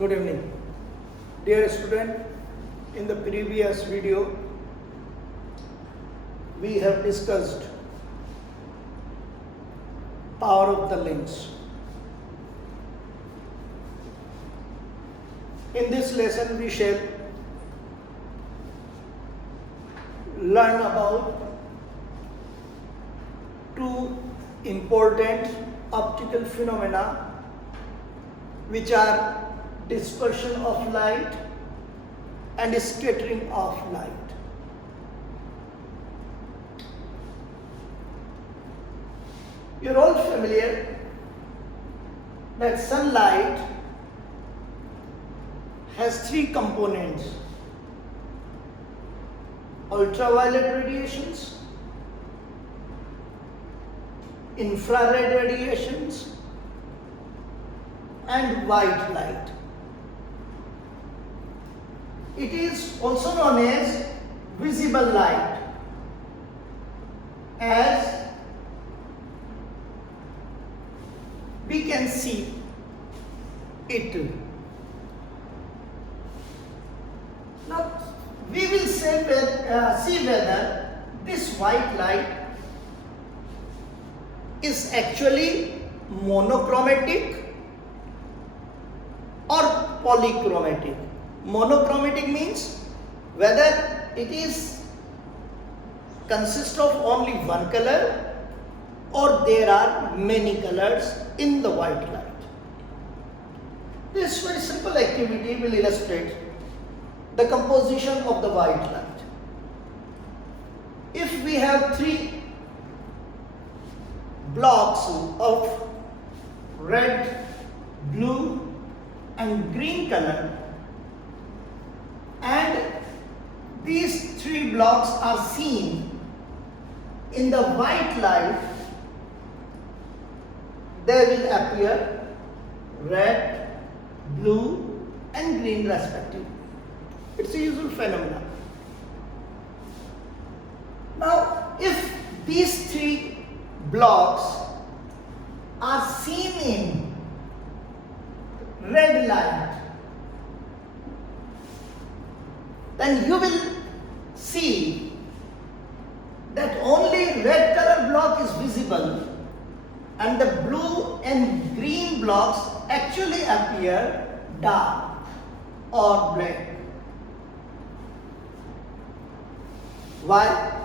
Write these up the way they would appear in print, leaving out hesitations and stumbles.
Good evening. Dear student, in the previous video, we have discussed power of the lens. In this lesson, we shall learn about two important optical phenomena which are dispersion of light and scattering of light. You're all familiar that sunlight has three components: ultraviolet radiations, infrared radiations, and white light. It is also known as visible light, as we can see it. Now we will see whether this white light is actually monochromatic or polychromatic. Monochromatic means whether it is consists of only one color or there are many colors in the white light. This very simple activity will illustrate the composition of the white light. If we have three blocks of red, blue and green color, and these three blocks are seen in the white light, they will appear red, blue and green respectively. It's a usual phenomenon. Now, if these three blocks are seen in red light, then you will see that only red color block is visible and the blue and green blocks actually appear dark or black. Why?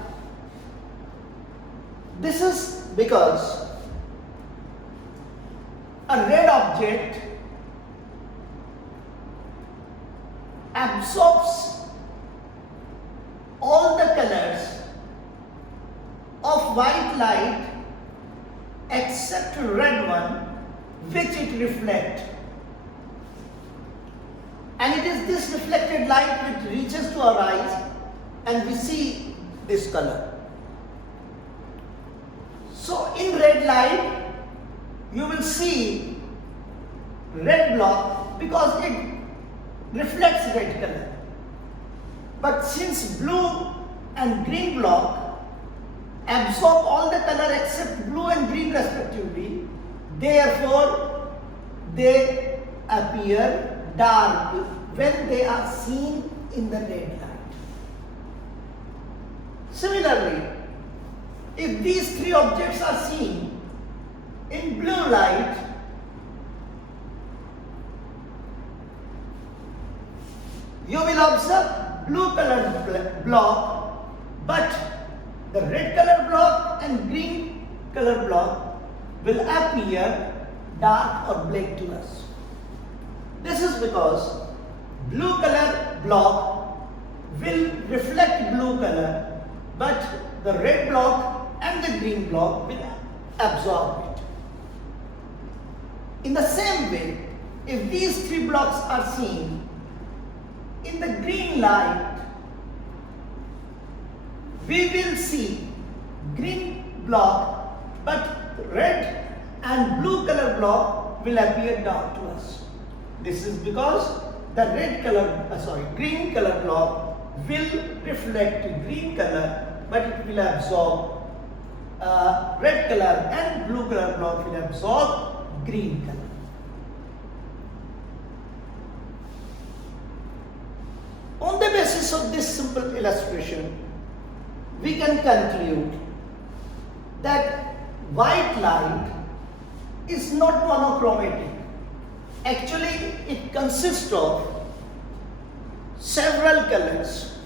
This is because a red object absorbs all the colors of white light except red one, which it reflects. And it is this reflected light which reaches to our eyes and we see this color. So in red light, you will see red block because it reflects red color. But since blue and green block absorb all the color except blue and green respectively, therefore they appear dark when they are seen in the red light. Similarly, if these three objects are seen in blue light, you will observe blue colored block, but the red color block and green color block will appear dark or black to us. This is because blue color block will reflect blue color, but the red block and the green block will absorb it. In the same way, if these three blocks are seen in the green light, we will see green block, but red and blue color block will appear dark to us. This is because the green color block will reflect green color, but it will absorb red color, and blue color block will absorb green color. basis of this simple illustration, we can conclude that white light is not monochromatic. Actually, it consists of several colors.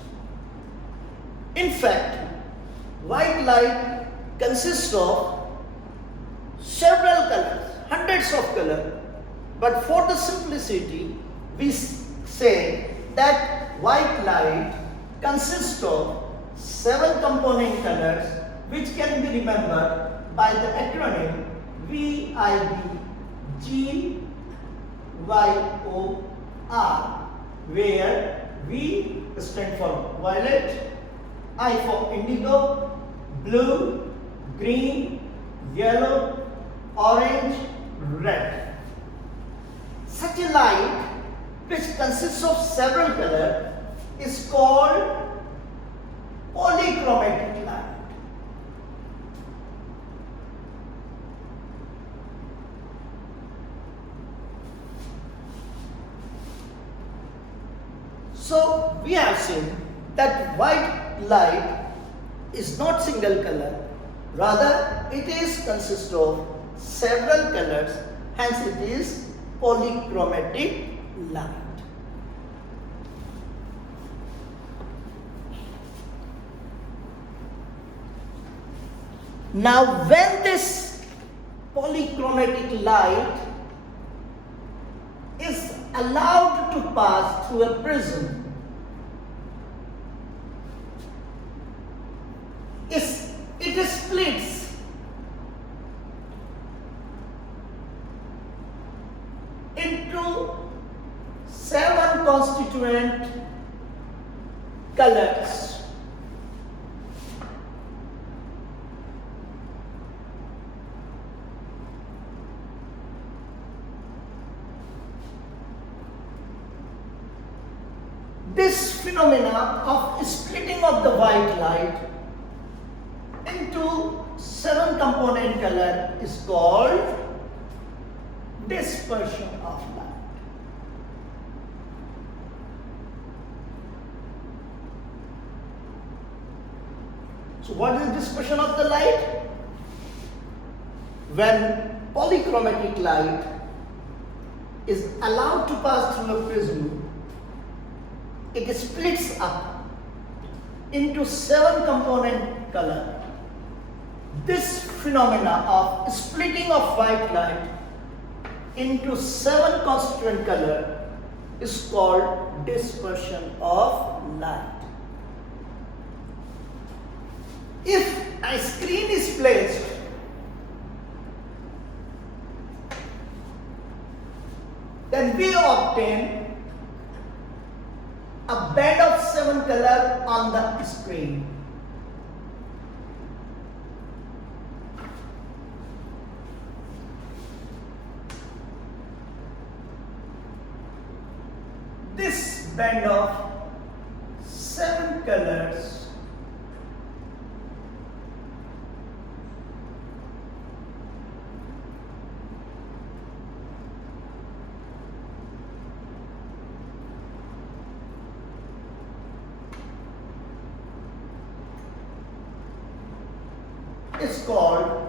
In fact, white light consists of several colors, hundreds of colors. But for the simplicity, we say that white light consists of 7 component colors, which can be remembered by the acronym VIBGYOR, where V stands for violet, I for indigo, blue, green, yellow, orange, red. Such a light, which consists of several colors, is called polychromatic light. So we have seen that white light is not single color, rather it is consists of several colors, hence it is polychromatic light. Now when this polychromatic light is allowed to pass through a prism, it splits into 7 constituent colors. This phenomena of splitting of the white light into 7 component color is called dispersion of light. So what is dispersion of the light? When polychromatic light is allowed to pass through a prism, it splits up into 7 component color. This phenomena of splitting of white light into 7 constituent color is called dispersion of light. If a screen is placed then we obtain a band of 7 color on the screen. This band of 7 colors is called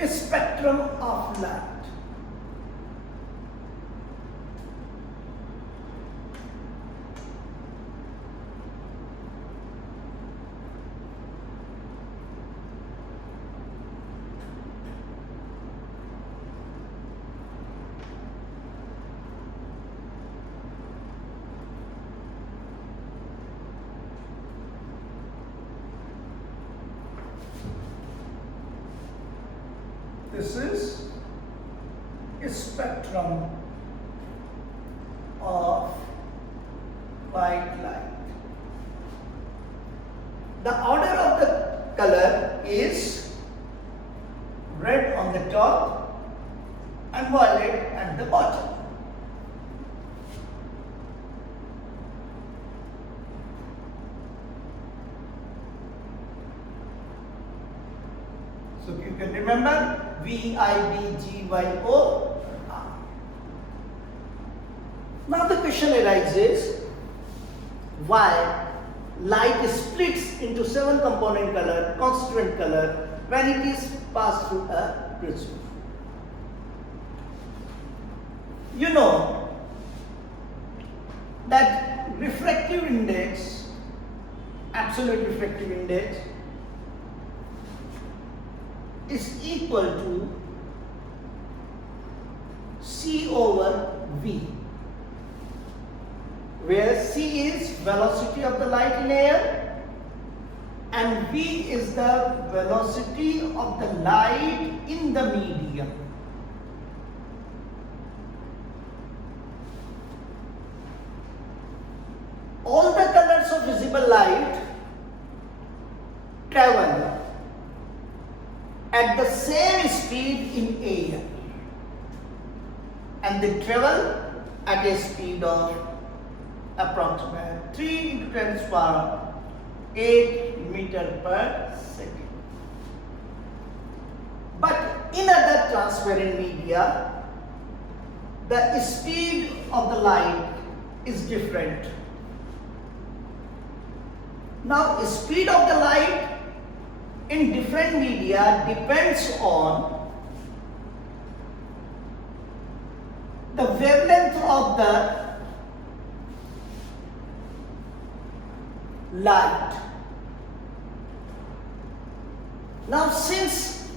a spectrum of light. This is a spectrum of white light. The order of the color is red on the top and violet at the bottom. So you can remember VIBGYOR. Now the question arises, why light splits into 7 component color, constituent color when it is passed through a prism? You know that refractive index, absolute refractive index, is equal to C over V, where C is velocity of the light in air and V is the velocity of the light in the medium. All the colors of visible light travel at the same speed in air, and they travel at a speed of approximately 3 into 10 to the power 8 meter per second. But in other transparent media, the speed of the light is different. Now, speed of the light in different media depends on the wavelength of the light. Now, since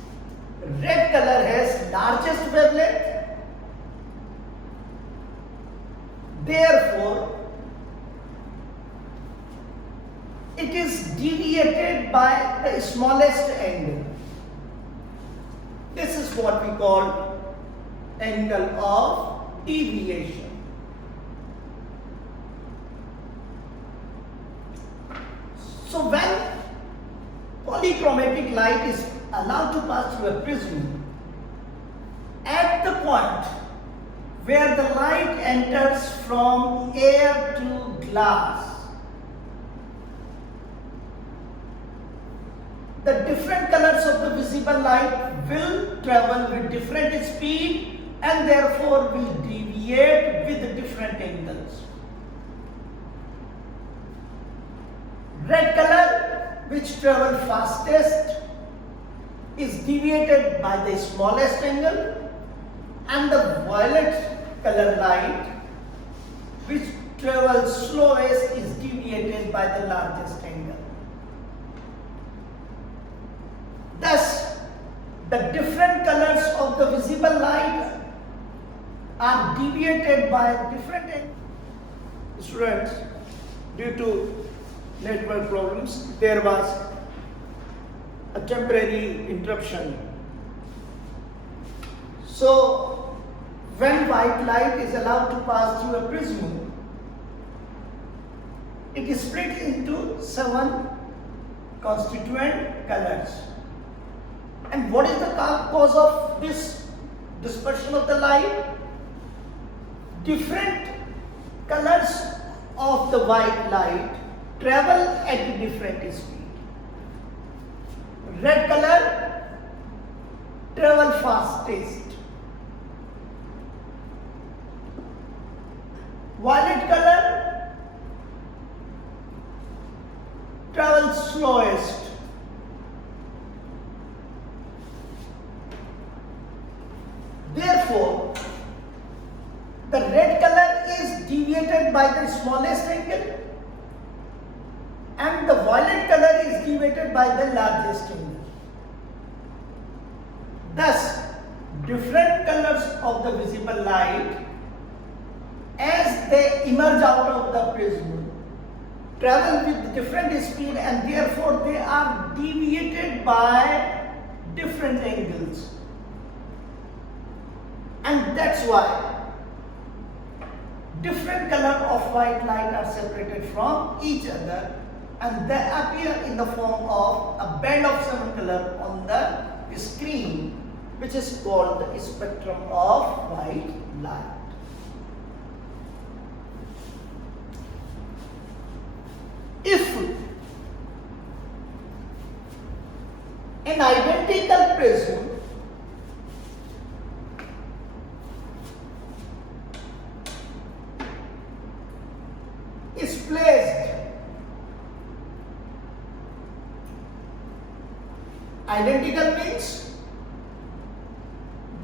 red color has largest wavelength, therefore it is deviated by the smallest angle. This is what we call angle of deviation. So when polychromatic light is allowed to pass through a prism, at the point where the light enters from air to glass, the different colors of the visible light will travel with different speed and therefore will deviate with different angles. Red color, which travel fastest, is deviated by the smallest angle, and the violet color light, which travels slowest, is deviated by the largest angle. Thus, the different colors of the visible light are deviated by different angles. Students, due to network problems, there was a temporary interruption. So, when white light is allowed to pass through a prism, it is split into 7 constituent colors. And what is the cause of this dispersion of the light? Different colors of the white light travel at different speed. Red color travel fastest. Violet color travels slowest. Therefore, the red color is deviated by the smallest angle and the violet color is deviated by the largest angle. Thus, different colors of the visible light, as they emerge out of the prism, travel with different speed and therefore they are deviated by different angles. And that's why different color of white light are separated from each other and they appear in the form of a band of 7 color on the screen, which is called the spectrum of white light. If an identical prism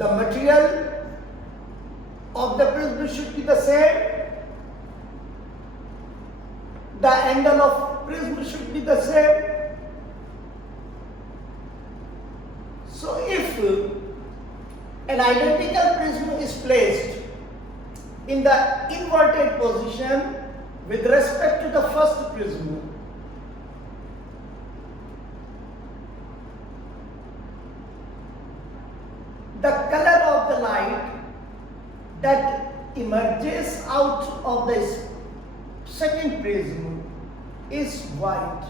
the material of the prism should be the same, the angle of prism should be the same. So if an identical prism is placed in the inverted position with respect to the first prism, the color of the light that emerges out of the second prism is white.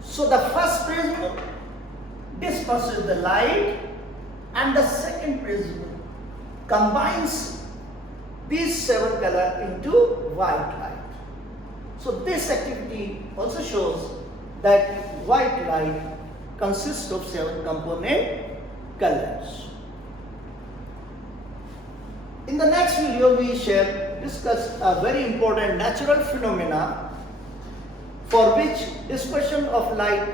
So the first prism disperses the light and the second prism combines these 7 colors into white light. So this activity also shows that white light consists of 7 component colors. In the next video we shall discuss a very important natural phenomena for which dispersion of light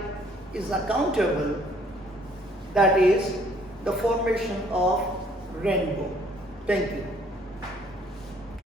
is accountable, that is the formation of rainbow. Thank you.